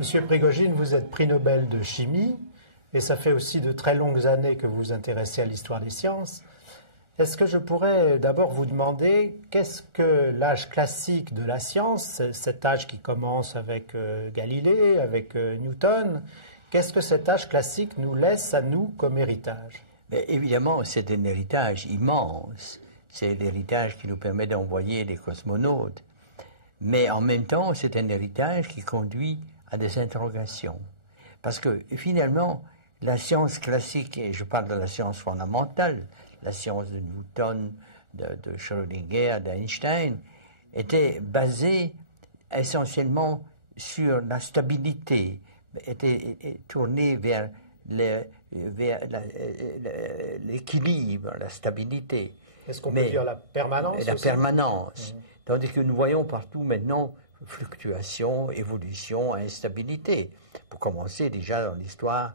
Monsieur Prigogine, vous êtes prix Nobel de chimie et ça fait aussi de très longues années que vous vous intéressez à l'histoire des sciences. Est-ce que je pourrais d'abord vous demander qu'est-ce que l'âge classique de la science, cet âge qui commence avec Galilée, avec Newton, qu'est-ce que cet âge classique nous laisse à nous comme héritage? Mais évidemment, c'est un héritage immense. C'est l'héritage qui nous permet d'envoyer des cosmonautes. Mais en même temps, c'est un héritage qui conduit à des interrogations. Parce que finalement, la science classique, et je parle de la science fondamentale, la science de Newton, de Schrödinger, d'Einstein, était basée essentiellement sur la stabilité, était tournée vers l'équilibre, la stabilité. Est-ce qu'on peut dire la permanence La aussi? permanence. Tandis que nous voyons partout maintenant fluctuation, évolution, instabilité, pour commencer déjà dans l'histoire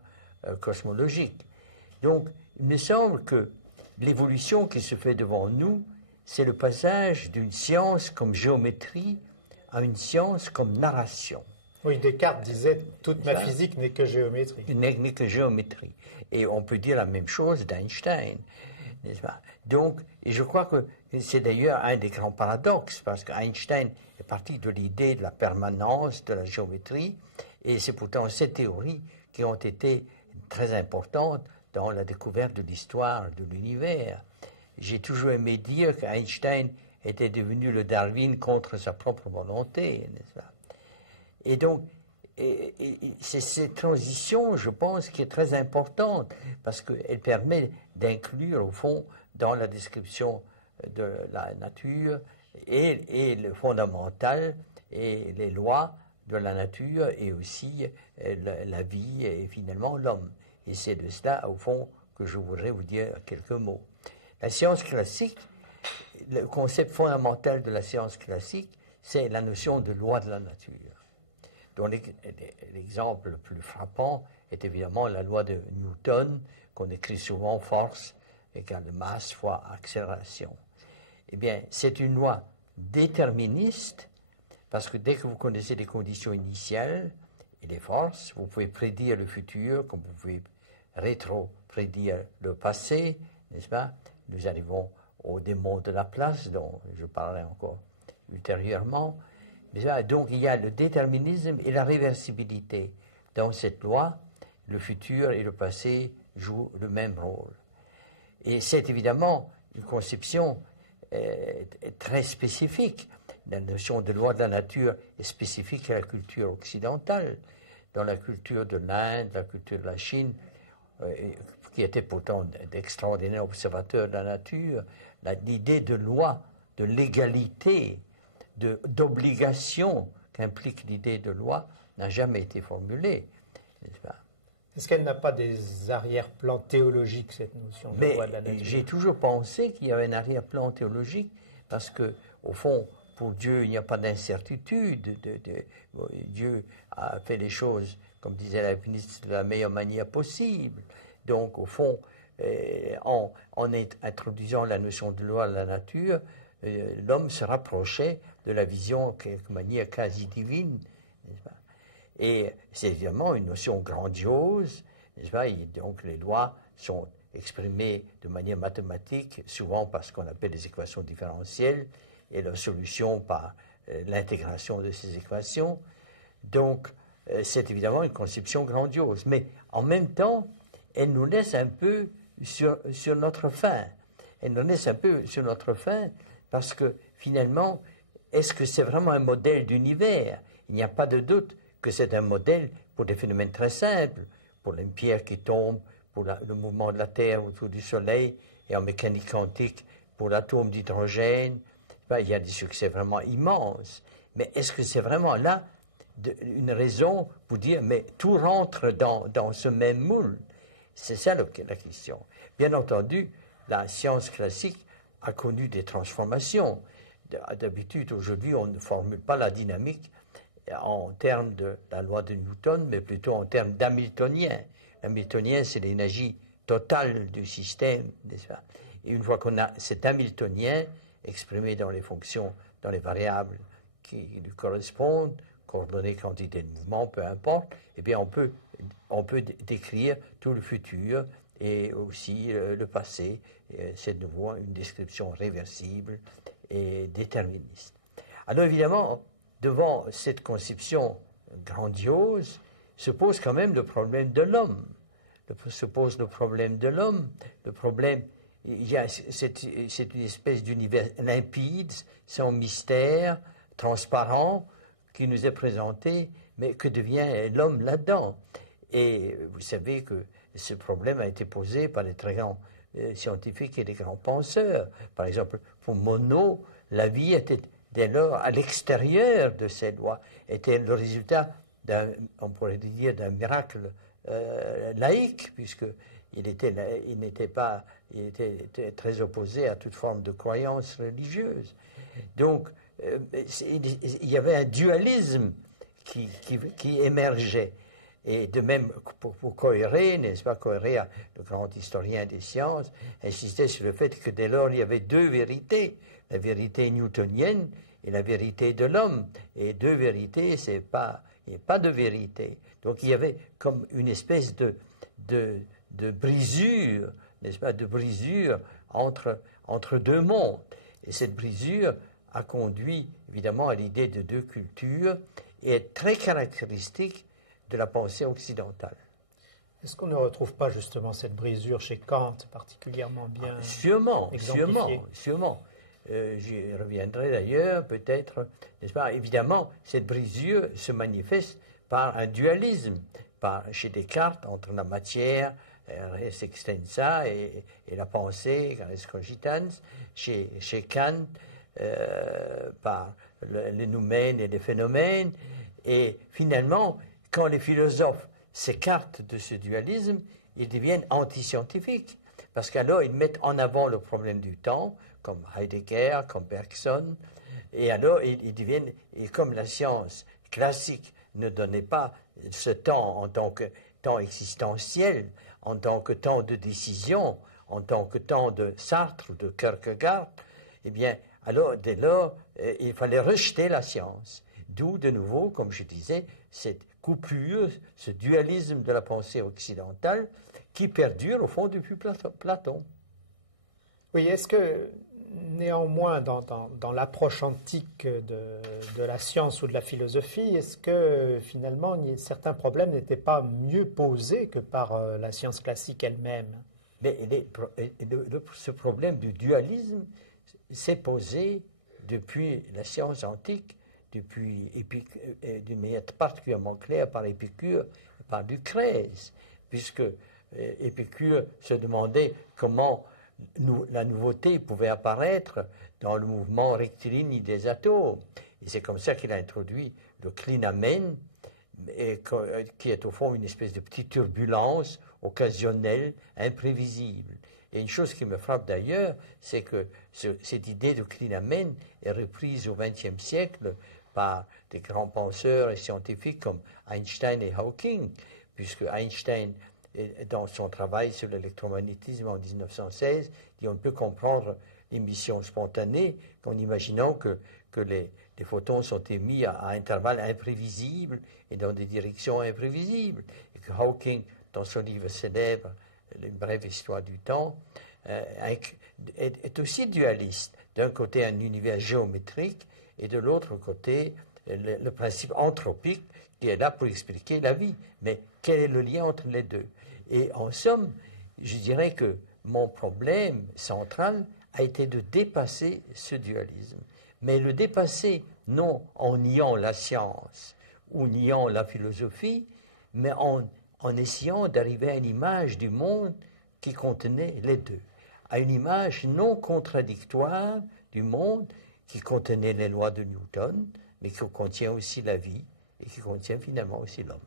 cosmologique. Donc, il me semble que l'évolution qui se fait devant nous, c'est le passage d'une science comme géométrie à une science comme narration. Oui, Descartes disait « toute ma physique n'est que géométrie ». N'est que géométrie. Et on peut dire la même chose d'Einstein, n'est-ce pas? Donc, et je crois que c'est d'ailleurs un des grands paradoxes, parce qu'Einstein est parti de l'idée de la permanence de la géométrie, et c'est pourtant ces théories qui ont été très importantes dans la découverte de l'histoire de l'univers. J'ai toujours aimé dire qu'Einstein était devenu le Darwin contre sa propre volonté, n'est-ce pas? Et donc, c'est cette transition, je pense, qui est très importante, parce qu'elle permet d'inclure, au fond, dans la description de la nature, et le fondamental, et les lois de la nature, et aussi la vie, et finalement l'homme. Et c'est de cela, au fond, que je voudrais vous dire quelques mots. La science classique, le concept fondamental de la science classique, c'est la notion de loi de la nature, dont l'exemple le plus frappant est évidemment la loi de Newton, qu'on écrit souvent force égale masse fois accélération. Eh bien, c'est une loi déterministe, parce que dès que vous connaissez les conditions initiales et les forces, vous pouvez prédire le futur, comme vous pouvez rétro-prédire le passé, n'est-ce pas? Nous arrivons au démon de la place, dont je parlerai encore ultérieurement. Donc il y a le déterminisme et la réversibilité. Dans cette loi, le futur et le passé jouent le même rôle. Et c'est évidemment une conception très spécifique. La notion de loi de la nature est spécifique à la culture occidentale. Dans la culture de l'Inde, la culture de la Chine, qui étaient pourtant d'extraordinaires observateurs de la nature, l'idée de loi, de légalité, d'obligation qu'implique l'idée de loi n'a jamais été formulée, n'est-ce pas? Est-ce qu'elle n'a pas des arrière-plans théologiques, cette notion de loi de la nature? J'ai toujours pensé qu'il y avait un arrière-plan théologique, parce que, au fond, pour Dieu, il n'y a pas d'incertitude. Dieu a fait les choses, comme disait la ministre, de la meilleure manière possible. Donc, au fond, en introduisant la notion de loi de la nature, l'homme se rapprochait de la vision, de quelque manière, quasi divine, n'est-ce pas? Et c'est évidemment une notion grandiose, n'est-ce pas? Et donc les lois sont exprimées de manière mathématique, souvent par ce qu'on appelle les équations différentielles, et leur solution par l'intégration de ces équations. Donc c'est évidemment une conception grandiose, mais en même temps, elle nous laisse un peu sur notre faim. Elle nous laisse un peu sur notre faim, parce que finalement, est-ce que c'est vraiment un modèle d'univers? Il n'y a pas de doute que c'est un modèle pour des phénomènes très simples, pour une pierre qui tombe, pour le mouvement de la Terre autour du Soleil, et en mécanique quantique pour l'atome d'hydrogène. Il y a des succès vraiment immenses. Mais est-ce que c'est vraiment là une raison pour dire, mais tout rentre dans ce même moule? C'est ça la question. Bien entendu, la science classique a connu des transformations. D'habitude, aujourd'hui, on ne formule pas la dynamique en termes de la loi de Newton, mais plutôt en termes d'hamiltonien. L'hamiltonien, c'est l'énergie totale du système, n'est-ce pas? Et une fois qu'on a cet hamiltonien exprimé dans les fonctions, dans les variables qui lui correspondent, coordonnées quantité de mouvement, peu importe, eh bien on peut décrire tout le futur et aussi le passé. C'est de nouveau une description réversible et déterministe. Alors évidemment, devant cette conception grandiose, se pose quand même le problème de l'homme. Se pose le problème de l'homme, le problème, c'est une espèce d'univers limpide, sans mystère, transparent, qui nous est présenté, mais que devient l'homme là-dedans? Et vous savez que ce problème a été posé par les très grands scientifiques et les grands penseurs. Par exemple, pour Monod, la vie était dès lors à l'extérieur de ces lois, était le résultat on pourrait dire, d'un miracle laïque, puisqu'il était très opposé à toute forme de croyance religieuse. Donc, il y avait un dualisme qui émergeait. Et de même, pour Coiré, n'est-ce pas, Coiré, le grand historien des sciences, insistait sur le fait que dès lors, il y avait deux vérités, la vérité newtonienne et la vérité de l'homme. Et deux vérités, il n'y a pas de vérité. Donc il y avait comme une espèce de brisure, n'est-ce pas, de brisure entre deux mondes. Et cette brisure a conduit évidemment à l'idée de deux cultures et est très caractéristique de la pensée occidentale. Est-ce qu'on ne retrouve pas justement cette brisure chez Kant particulièrement bien exemplifiée? Sûrement. J'y reviendrai d'ailleurs, peut-être, n'est-ce pas? Évidemment, cette brisure se manifeste par un dualisme, chez Descartes, entre la matière, res extensa, et la pensée, res cogitans, chez Kant, par les noumènes et les phénomènes, et finalement, quand les philosophes s'écartent de ce dualisme, ils deviennent antiscientifiques, parce qu'alors ils mettent en avant le problème du temps, comme Heidegger, comme Bergson, et alors ils deviennent, et comme la science classique ne donnait pas ce temps en tant que temps existentiel, en tant que temps de décision, en tant que temps de Sartre, de Kierkegaard, eh bien, alors dès lors, il fallait rejeter la science. D'où, de nouveau, comme je disais, cette coupure, ce dualisme de la pensée occidentale qui perdure au fond depuis Platon. Oui, est-ce que néanmoins, dans l'approche antique de la science ou de la philosophie, est-ce que finalement certains problèmes n'étaient pas mieux posés que par la science classique elle-même? Mais ce problème du dualisme s'est posé depuis la science antique, d'une manière particulièrement claire par Épicure et par Lucrèce, puisque Épicure se demandait comment la nouveauté pouvait apparaître dans le mouvement rectiligne des atomes. Et c'est comme ça qu'il a introduit le clinamen, qui est au fond une espèce de petite turbulence occasionnelle, imprévisible. Et une chose qui me frappe d'ailleurs, c'est que cette idée de clinamen est reprise au XXe siècle par des grands penseurs et scientifiques comme Einstein et Hawking, puisque Einstein, dans son travail sur l'électromagnétisme en 1916, dit on ne peut comprendre l'émission spontanée qu'en imaginant que les photons sont émis à intervalles imprévisibles et dans des directions imprévisibles. Et que Hawking, dans son livre célèbre, Une brève histoire du temps, est aussi dualiste. D'un côté, un univers géométrique et de l'autre côté, le principe anthropique qui est là pour expliquer la vie. Mais quel est le lien entre les deux? Et en somme, je dirais que mon problème central a été de dépasser ce dualisme. Mais le dépasser non en niant la science ou niant la philosophie, mais en essayant d'arriver à une image du monde qui contenait les deux, à une image non contradictoire du monde qui contenait les lois de Newton, mais qui contient aussi la vie et qui contient finalement aussi l'homme.